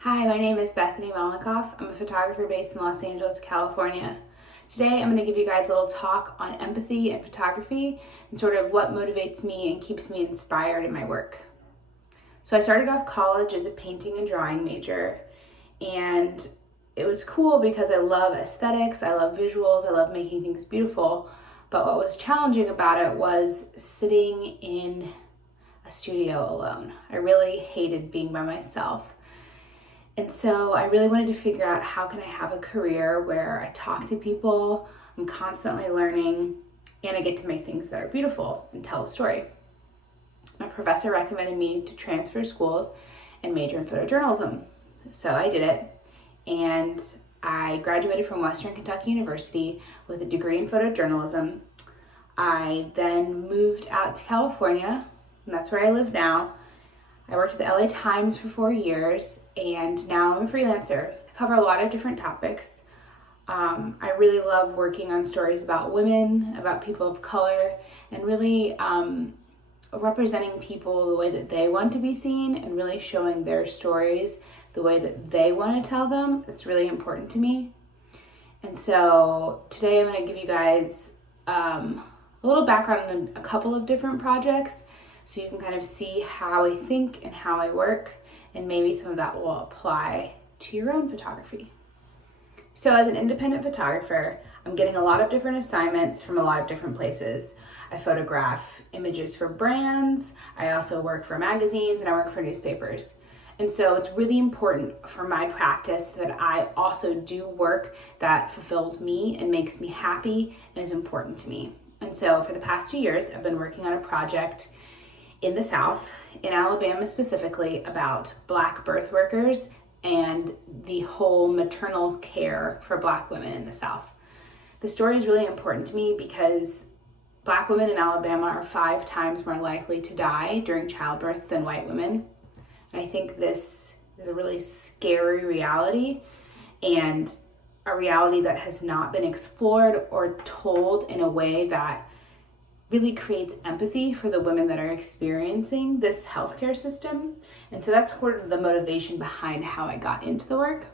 Hi, my name is Bethany Mollenkof. I'm a photographer based in Los Angeles, California. Today I'm going to give you guys a little talk on empathy and photography and sort of what motivates me and keeps me inspired in my work. So I started off college as a painting and drawing major, and it was cool because I love aesthetics, I love visuals, I love making things beautiful. But what was challenging about it was sitting in a studio alone. I really hated being by myself. And so I really wanted to figure out how can I have a career where I talk to people, I'm constantly learning, and I get to make things that are beautiful and tell a story. My professor recommended me to transfer schools and major in photojournalism. So I did it, and I graduated from Western Kentucky University with a degree in photojournalism. I then moved out to California, and that's where I live now. I worked at the LA Times for 4 years, and now I'm a freelancer. I cover a lot of different topics. I really love working on stories about women, about people of color, and really representing people the way that they want to be seen and really showing their stories the way that they want to tell them. It's really important to me. And so today I'm going to give you guys a little background on a couple of different projects, so you can kind of see how I think and how I work, and maybe some of that will apply to your own photography. So as an independent photographer, I'm getting a lot of different assignments from a lot of different places. I photograph images for brands, I also work for magazines, and I work for newspapers. And so it's really important for my practice that I also do work that fulfills me and makes me happy and is important to me. And so for the past 2 years, I've been working on a project in the South, in Alabama specifically, about Black birth workers and the whole maternal care for Black women in the South. The story is really important to me because Black women in Alabama are 5 times more likely to die during childbirth than white women. And I think this is a really scary reality, and a reality that has not been explored or told in a way that really creates empathy for the women that are experiencing this healthcare system. And so that's sort of the motivation behind how I got into the work.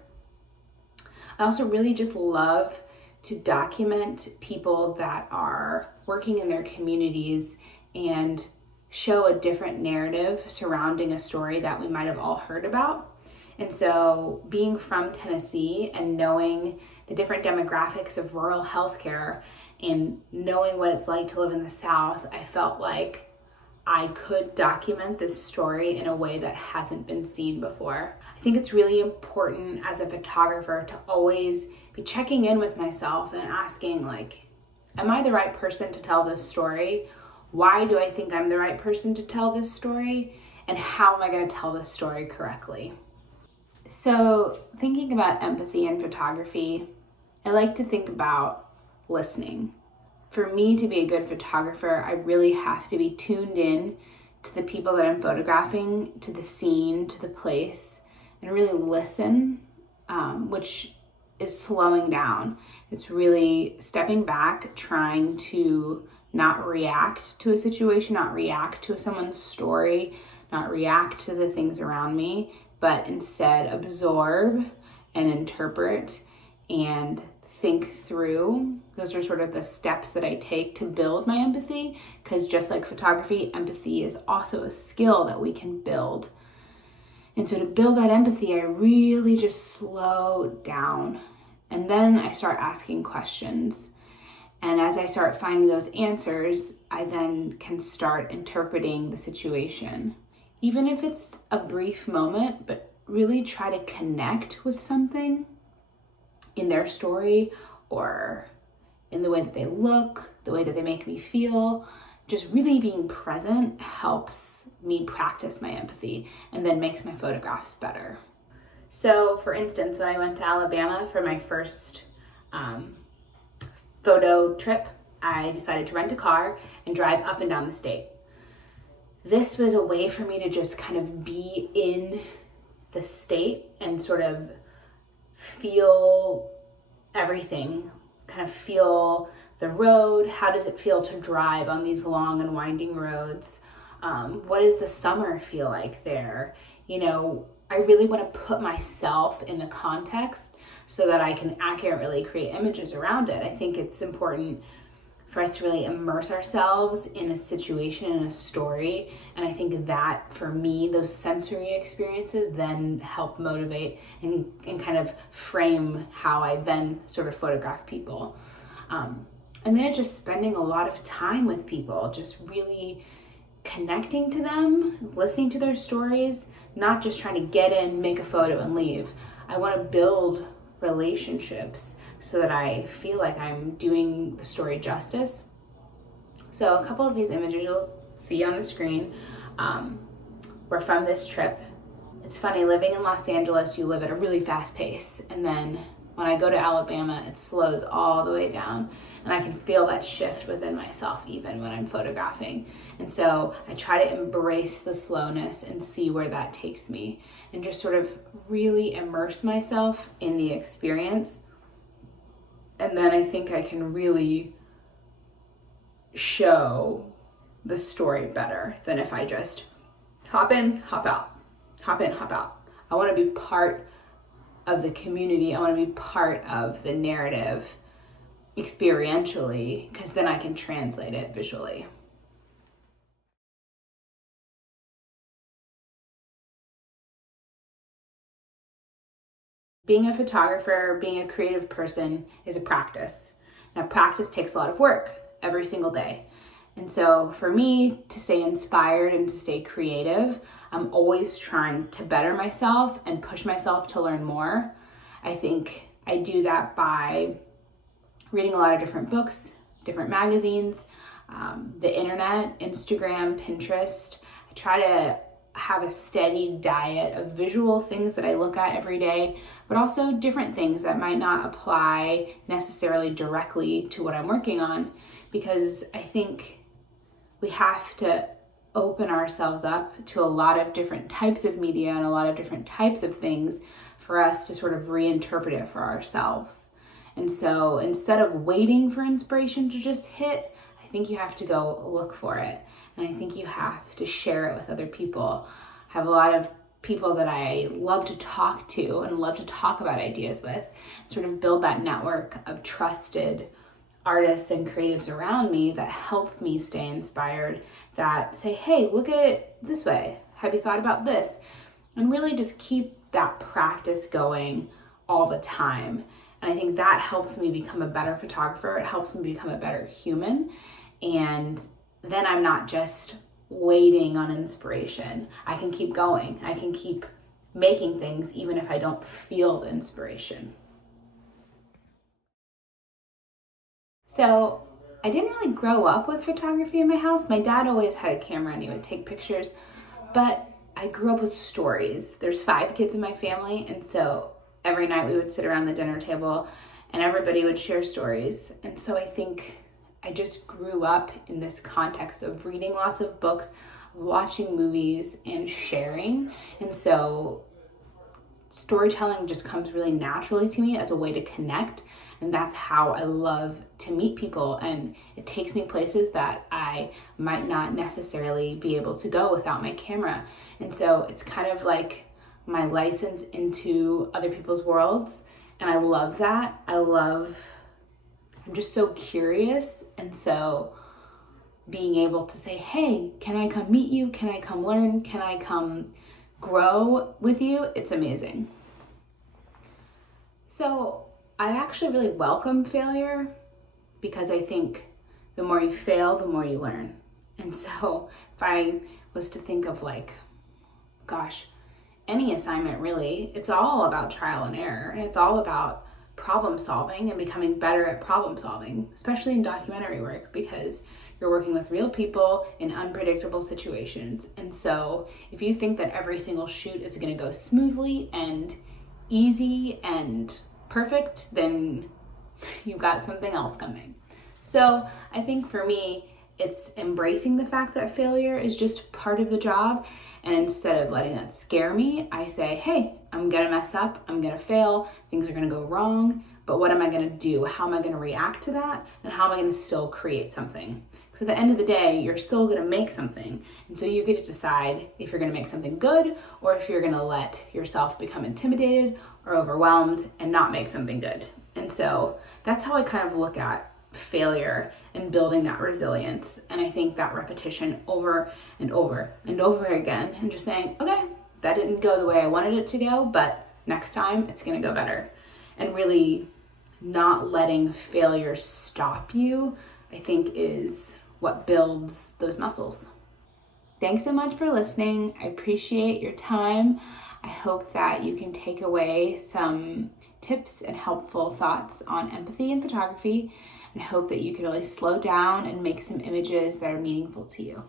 I also really just love to document people that are working in their communities and show a different narrative surrounding a story that we might have all heard about. And so being from Tennessee and knowing the different demographics of rural healthcare and knowing what it's like to live in the South, I felt like I could document this story in a way that hasn't been seen before. I think it's really important as a photographer to always be checking in with myself and asking, like, am I the right person to tell this story? Why do I think I'm the right person to tell this story? And how am I going to tell this story correctly? So thinking about empathy in photography, I like to think about listening. For me to be a good photographer, I really have to be tuned in to the people that I'm photographing, to the scene, to the place, and really listen, which is slowing down. It's really stepping back, trying to not react to a situation, not react to someone's story, not react to the things around me, but instead absorb and interpret and think through. Those are sort of the steps that I take to build my empathy, because just like photography, empathy is also a skill that we can build. And so to build that empathy, I really just slow down. And then I start asking questions. And as I start finding those answers, I then can start interpreting the situation. Even if it's a brief moment, but really try to connect with something in their story or in the way that they look, the way that they make me feel. Just really being present helps me practice my empathy and then makes my photographs better. So for instance, when I went to Alabama for my first photo trip, I decided to rent a car and drive up and down the state. This was a way for me to just kind of be in the state and sort of feel everything, kind of feel the road. How does it feel to drive on these long and winding roads? What does the summer feel like there? I really want to put myself in the context so that I can accurately create images around it. I think it's important for us to really immerse ourselves in a situation, in a story. And I think that, for me, those sensory experiences then help motivate and kind of frame how I then sort of photograph people. And then it's just spending a lot of time with people, just really connecting to them, listening to their stories, not just trying to get in, make a photo, and leave. I want to build relationships so that I feel like I'm doing the story justice. So a couple of these images you'll see on the screen were from this trip. It's funny, living in Los Angeles, you live at a really fast pace, and then when I go to Alabama, it slows all the way down, and I can feel that shift within myself even when I'm photographing. And so I try to embrace the slowness and see where that takes me, and just sort of really immerse myself in the experience. And then I think I can really show the story better than if I just hop in, hop out, hop in, hop out. I want to be part of the community. I want to be part of the narrative experientially, because then I can translate it visually. Being a photographer, being a creative person is a practice. Now, practice takes a lot of work every single day. And so for me to stay inspired and to stay creative, I'm always trying to better myself and push myself to learn more. I think I do that by reading a lot of different books, different magazines, the internet, Instagram, Pinterest. I try to have a steady diet of visual things that I look at every day, but also different things that might not apply necessarily directly to what I'm working on, because I think we have to open ourselves up to a lot of different types of media and a lot of different types of things for us to sort of reinterpret it for ourselves. And so instead of waiting for inspiration to just hit, I think you have to go look for it. And I think you have to share it with other people. I have a lot of people that I love to talk to and love to talk about ideas with, sort of build that network of trusted artists and creatives around me that help me stay inspired, that say, hey, look at it this way. Have you thought about this? And really just keep that practice going all the time. And I think that helps me become a better photographer. It helps me become a better human. And then I'm not just waiting on inspiration. I can keep going. I can keep making things even if I don't feel the inspiration. So I didn't really grow up with photography in my house. My dad always had a camera and he would take pictures, but I grew up with stories. There's 5 kids in my family, and so every night we would sit around the dinner table and everybody would share stories. And so I think I just grew up in this context of reading lots of books, watching movies, and sharing. And so storytelling just comes really naturally to me as a way to connect. And that's how I love to meet people. And it takes me places that I might not necessarily be able to go without my camera. And so it's kind of like my license into other people's worlds. And I love that. I'm just so curious. And so being able to say, hey, can I come meet you? Can I come learn? Can I come grow with you? It's amazing. So I actually really welcome failure, because I think the more you fail, the more you learn. And so if I was to think of any assignment really, it's all about trial and error, and it's all about problem solving and becoming better at problem solving, especially in documentary work, because you're working with real people in unpredictable situations. And so if you think that every single shoot is going to go smoothly and easy and perfect, then you've got something else coming. So I think for me, it's embracing the fact that failure is just part of the job. And instead of letting that scare me, I say, hey, I'm gonna mess up, I'm gonna fail, things are gonna go wrong, but what am I going to do? How am I going to react to that? And how am I going to still create something? Because at the end of the day, you're still going to make something. And so you get to decide if you're going to make something good or if you're going to let yourself become intimidated or overwhelmed and not make something good. And so that's how I kind of look at failure and building that resilience. And I think that repetition over and over and over again, and just saying, okay, that didn't go the way I wanted it to go, but next time it's going to go better. And really not letting failure stop you, I think, is what builds those muscles. Thanks so much for listening. I appreciate your time. I hope that you can take away some tips and helpful thoughts on empathy in photography, and I hope that you can really slow down and make some images that are meaningful to you.